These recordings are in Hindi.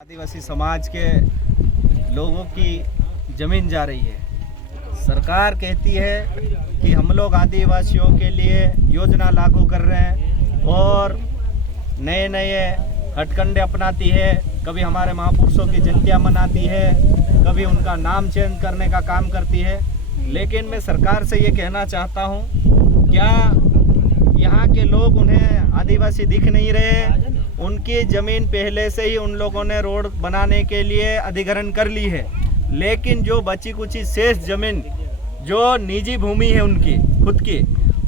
आदिवासी समाज के लोगों की ज़मीन जा रही है। सरकार कहती है कि हम लोग आदिवासियों के लिए योजना लागू कर रहे हैं और नए नए हथकंडे अपनाती है। कभी हमारे महापुरुषों की जयंतियाँ मनाती है, कभी उनका नाम चेंज करने का काम करती है। लेकिन मैं सरकार से ये कहना चाहता हूँ, क्या यहाँ के लोग उन्हें आदिवासी दिख नहीं रहे? उनकी ज़मीन पहले से ही उन लोगों ने रोड बनाने के लिए अधिग्रहण कर ली है, लेकिन जो बची कुची शेष ज़मीन जो निजी भूमि है उनकी खुद की,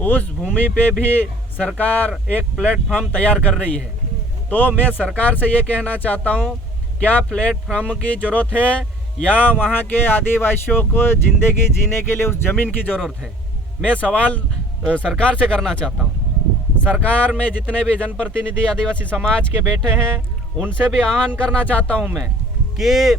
उस भूमि पे भी सरकार एक प्लेटफॉर्म तैयार कर रही है। तो मैं सरकार से ये कहना चाहता हूँ, क्या प्लेटफॉर्म की ज़रूरत है या वहाँ के आदिवासियों को ज़िंदगी जीने के लिए उस ज़मीन की ज़रूरत है? मैं सवाल सरकार से करना चाहता हूँ। सरकार में जितने भी जनप्रतिनिधि आदिवासी समाज के बैठे हैं, उनसे भी आह्वान करना चाहता हूं मैं कि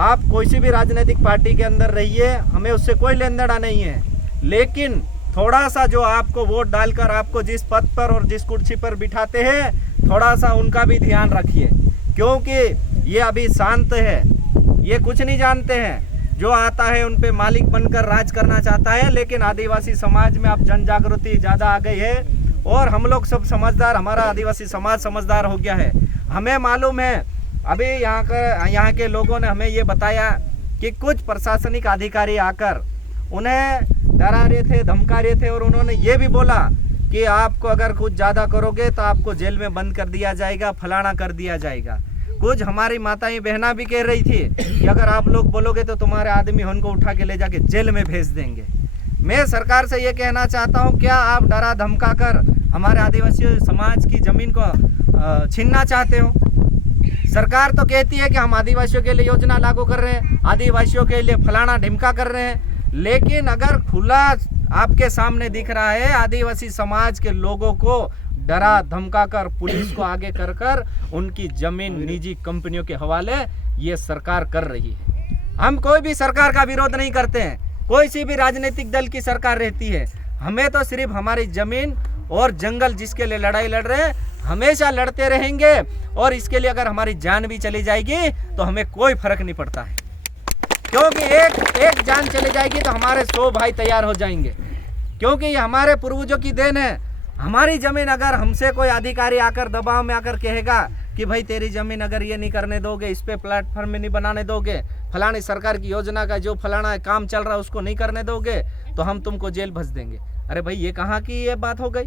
आप कोई सी भी राजनीतिक पार्टी के अंदर रहिए, हमें उससे कोई लेन देना नहीं है, लेकिन थोड़ा सा जो आपको वोट डालकर आपको जिस पद पर और जिस कुर्सी पर बिठाते हैं, थोड़ा सा उनका भी ध्यान रखिए, क्योंकि ये अभी शांत है, ये कुछ नहीं जानते हैं। जो आता है उन पे मालिक बनकर राज करना चाहता है। लेकिन आदिवासी समाज में अब जन जागृति ज़्यादा आ गई है और हम लोग सब समझदार, हमारा आदिवासी समाज समझदार हो गया है। हमें मालूम है, अभी यहाँ के लोगों ने हमें ये बताया कि कुछ प्रशासनिक अधिकारी आकर उन्हें डरा रहे थे, धमका रहे थे और उन्होंने ये भी बोला कि आपको अगर कुछ ज़्यादा करोगे तो आपको जेल में बंद कर दिया जाएगा, फलाना कर दिया जाएगा। कुछ हमारी माताएं बहना भी कह रही थी कि अगर आप लोग बोलोगे तो तुम्हारे आदमी उनको उठा के ले जाके जेल में भेज देंगे। मैं सरकार से ये कहना चाहता हूँ, क्या आप डरा धमका कर हमारे आदिवासी समाज की ज़मीन को छीनना चाहते हो? सरकार तो कहती है कि हम आदिवासियों के लिए योजना लागू कर रहे हैं, आदिवासियों के लिए फलाना ढिमका कर रहे हैं, लेकिन अगर खुला आपके सामने दिख रहा है आदिवासी समाज के लोगों को डरा धमका कर पुलिस को आगे कर कर उनकी ज़मीन निजी कंपनियों के हवाले ये सरकार कर रही है। हम कोई भी सरकार का विरोध नहीं करते हैं, कोई सी भी राजनीतिक दल की सरकार रहती है, हमें तो सिर्फ हमारी ज़मीन और जंगल जिसके लिए लड़ाई लड़ रहे हैं हमेशा लड़ते रहेंगे, और इसके लिए अगर हमारी जान भी चली जाएगी तो हमें कोई फर्क नहीं पड़ता है, क्योंकि एक जान चली जाएगी तो हमारे 100 भाई तैयार हो जाएंगे, क्योंकि ये हमारे पूर्वजों की देन है। हमारी ज़मीन अगर हमसे कोई अधिकारी आकर दबाव में आकर कहेगा कि भाई तेरी ज़मीन अगर ये नहीं करने दोगे, इस पे प्लेटफॉर्म में नहीं बनाने दोगे, फलानी सरकार की योजना का जो फलाना काम चल रहा है उसको नहीं करने दोगे, तो हम तुमको जेल भेज देंगे। अरे भाई, ये कहाँ की ये बात हो गई?